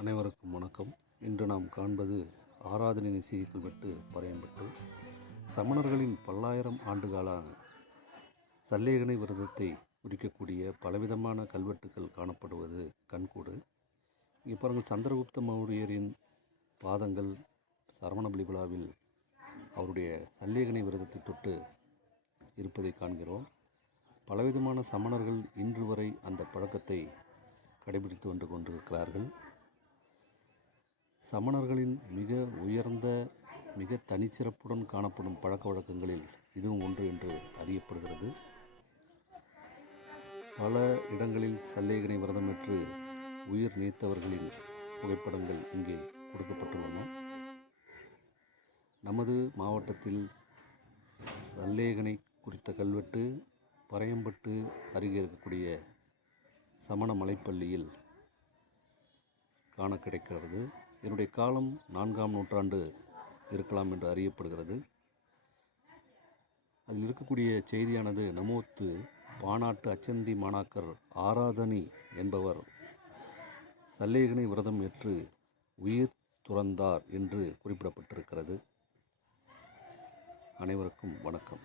அனைவருக்கும் வணக்கம். இன்று நாம் காண்பது ஆராதனை நிசை கல்வெட்டு பறையம்பட்டு. சமணர்களின் பல்லாயிரம் ஆண்டுகால சல்லேகனை விரதத்தை குறிக்கக்கூடிய பலவிதமான கல்வெட்டுக்கள் காணப்படுவது கண்கூடு. இங்கே பாருங்கள், சந்திரகுப்த மௌரியரின் பாதங்கள் சரவணபலி விழாவில் அவருடைய சல்லேகனை விரதத்தை தொட்டு இருப்பதை காண்கிறோம். பலவிதமான சமணர்கள் இன்று வரை அந்த பழக்கத்தை கடைபிடித்து வந்து கொண்டிருக்கிறார்கள். சமணர்களின் மிக உயர்ந்த மிக தனிச்சிறப்புடன் காணப்படும் பழக்க வழக்கங்களில் இதுவும் ஒன்று என்று அறியப்படுகிறது. பல இடங்களில் சல்லேகனை விரதமேற்று உயிர் நீத்தவர்களின் புகைப்படங்கள் இங்கே கொடுக்கப்பட்டுள்ளன. நமது மாவட்டத்தில் சல்லேகனை குறித்த கல்வெட்டு பறையம்பட்டு அருகே இருக்கக்கூடிய சமண மலைப்பள்ளியில் காண கிடைக்கிறது. என்னுடைய காலம் 4ஆம் நூற்றாண்டு இருக்கலாம் என்று அறியப்படுகிறது. அதில் இருக்கக்கூடிய செய்தியானது, நமோத்து பானாட்டு அச்சந்தி மாணாக்கர் ஆராதனி என்பவர் சல்லேகனை விரதம் ஏற்று உயிர் துறந்தார் என்று குறிப்பிடப்பட்டிருக்கிறது. அனைவருக்கும் வணக்கம்.